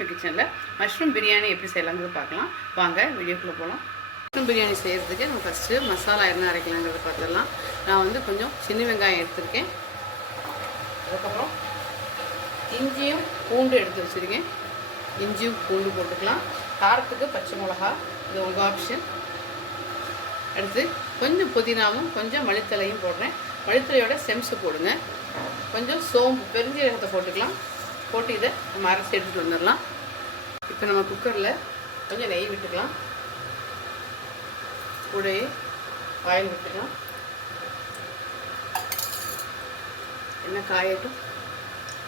கிச்சனில் மஷ்ரூம் பிரியாணி எப்படி செய்யலாங்கிறது பார்க்கலாம். வாங்க வீடியோக்குள்ளே போகலாம் மஷ்ரூம் பிரியாணி செய்கிறதுக்கு நம்ம ஃபஸ்ட்டு மசாலா என்ன அரைக்கலாங்கிறத பார்த்துடலாம். நான் வந்து கொஞ்சம் சின்ன வெங்காயம் எடுத்திருக்கேன். அதுக்கப்புறம் இஞ்சியும் பூண்டு எடுத்து வச்சுருக்கேன். இஞ்சியும் பூண்டு போட்டுக்கலாம். காரத்துக்கு பச்சை மிளகா இது உங்கள் ஆப்ஷன் அடுத்து கொஞ்சம் புதினாவும் கொஞ்சம் மளித்தலையும் போடுறேன். மளித்தலையோட செம்ஸு போடுங்க. கொஞ்சம் சோம்பு பெருஞ்சீரகத்தை போட்டுக்கலாம். போட்டு இதை நம்ம அரைச்சி எடுத்துகிட்டு வந்துடலாம். இப்போ நம்ம குக்கரில் கொஞ்சம் நெய் விட்டுக்கலாம். கூடையே ஆயில் விட்டுக்கலாம். எண்ணெய் காயட்டும்.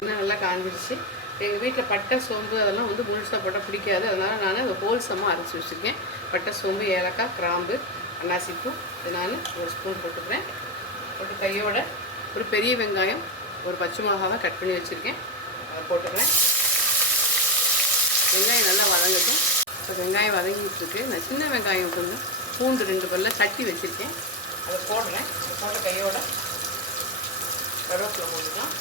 எண்ணெய் நல்லா காஞ்சிருச்சு. எங்கள் வீட்டில் பட்டை சோம்பு அதெல்லாம் வந்து முழுசாக போட்டால் பிடிக்காது. அதனால் நான் அதை ஹோல்சமாக அரைச்சி வச்சுருக்கேன். பட்டை சோம்பு ஏலக்காய் கிராம்பு அன்னாசிப்பூ இது நான் ஒரு ஸ்பூன் போட்டுக்கிறேன். போட்டு கையோட ஒரு பெரிய வெங்காயம் ஒரு பச்சை மிளகாவை கட் பண்ணி வச்சுருக்கேன். போட்டுக்கிறேன். வெங்காயம் நல்லா வதங்கட்டும். இப்போ வெங்காயம் வதங்கிட்டு இருக்கு நான் சின்ன வெங்காயம் கொண்டு பூண்டு ரெண்டு பல்ல தட்டி வச்சுருக்கேன். அதை போடுறேன். அதை போட்ட கையோட கருவேப்பிலை போட்டுக்கலாம்.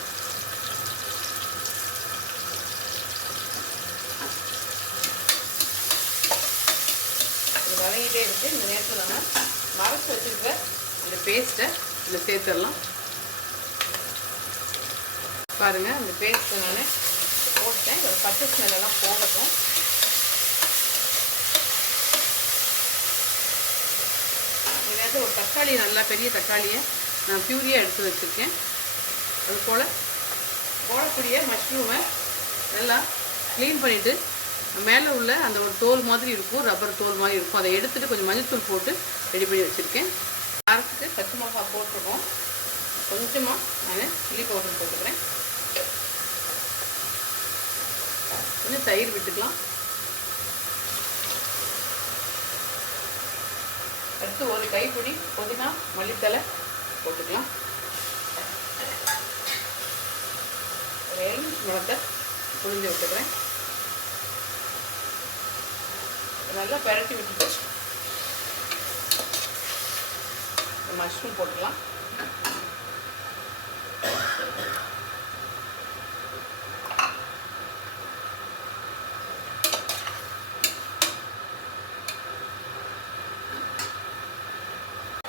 வதங்கிட்டே இருக்கு. இந்த நேரத்தில் நம்ம மறைச்சி வச்சுருக்க அந்த பேஸ்ட்டை இதில் சேர்த்துடலாம். பாருங்கள் அந்த பேஸ்ட்டை நான் போட்டேன். ஒரு பச்சை ஸ்மெல்லாம் போகட்டும். இதாவது ஒரு தக்காளி நல்லா பெரிய தக்காளியை நான் பியூரியாக எடுத்து வச்சுருக்கேன். அது போல் போடக்கூடிய மஷ்ரூமை நல்லா க்ளீன் பண்ணிவிட்டு மேலே உள்ள அந்த ஒரு தோல் மாதிரி இருக்கும் ரப்பர் தோல் மாதிரி இருக்கும். அதை எடுத்துகிட்டு கொஞ்சம் மஞ்சத்தூள் போட்டு ரெடி பண்ணி வச்சுருக்கேன். காரத்துக்கு பச்சை மிளகா போட்டிருக்கோம். கொஞ்சமாக நான் சில்லி பவுடர் போட்டுக்கிறேன். கொஞ்சம் தயிர் விட்டுக்கலாம். அடுத்து ஒரு கைப்பிடி புதினா மல்லித்தலை போட்டுக்கலாம். ஒரு எலுமிச்சி புழிஞ்சு விட்டுக்கிறேன். நல்லா பரட்டி விட்டுட்டு மஷ்ரூம் போட்டுக்கலாம்.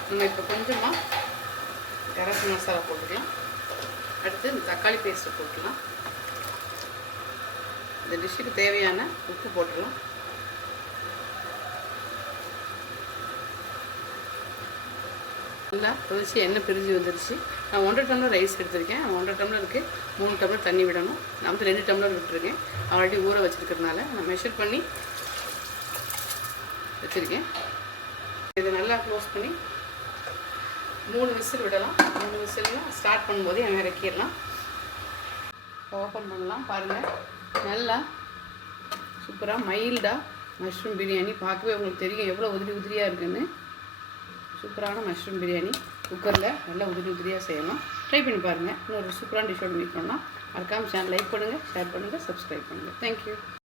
நம்ம இப்போ கொஞ்சமாக கரம் மசாலா போட்டுக்கலாம். அடுத்து இந்த தக்காளி பேஸ்ட்டு போட்டுக்கலாம். இந்த டிஷ்ஷுக்கு தேவையான உப்பு போட்டுடலாம் நல்லா கொதிச்சு எண்ணெய் பிரிஞ்சு வந்துருச்சு. நான் ஒன்றரை டம்ளர் ரைஸ் எடுத்திருக்கேன். ஒன்றரை டம்ளருக்கு மூணு டம்ளர் தண்ணி விடணும். நான் வந்து ரெண்டு டம்ளர் விட்டுருக்கேன். ஆல்ரெடி ஊற வச்சுருக்கிறதுனால நான் மெஷர் பண்ணி வச்சுருக்கேன். இதை நல்லா க்ளோஸ் பண்ணி மூணு விசில் விடலாம். மூணு விசில்லாம் ஸ்டார்ட் பண்ணும்போது நம்ம இறக்கிடலாம். ஓப்பன் பண்ணலாம் பாருங்கள் நல்லா சூப்பராக மைல்டாக மஷ்ரூம் பிரியாணி. பார்க்கவே உங்களுக்கு தெரியும் எவ்வளோ உதிரி உதிரியாக இருக்குன்னு. சூப்பரான மஷ்ரூம் பிரியாணி. குக்கரில் நல்லா உதிரி உதிரியாக செய்யலாம். ட்ரை பண்ணி பாருங்கள் இன்னொரு சூப்பரான டிஷ்ஷோட மீட் பண்ணலாம். மறக்காமல் சேனல் லைக் பண்ணுங்கள் ஷேர் பண்ணுங்கள் சப்ஸ்கிரைப் பண்ணுங்கள் தேங்க்யூ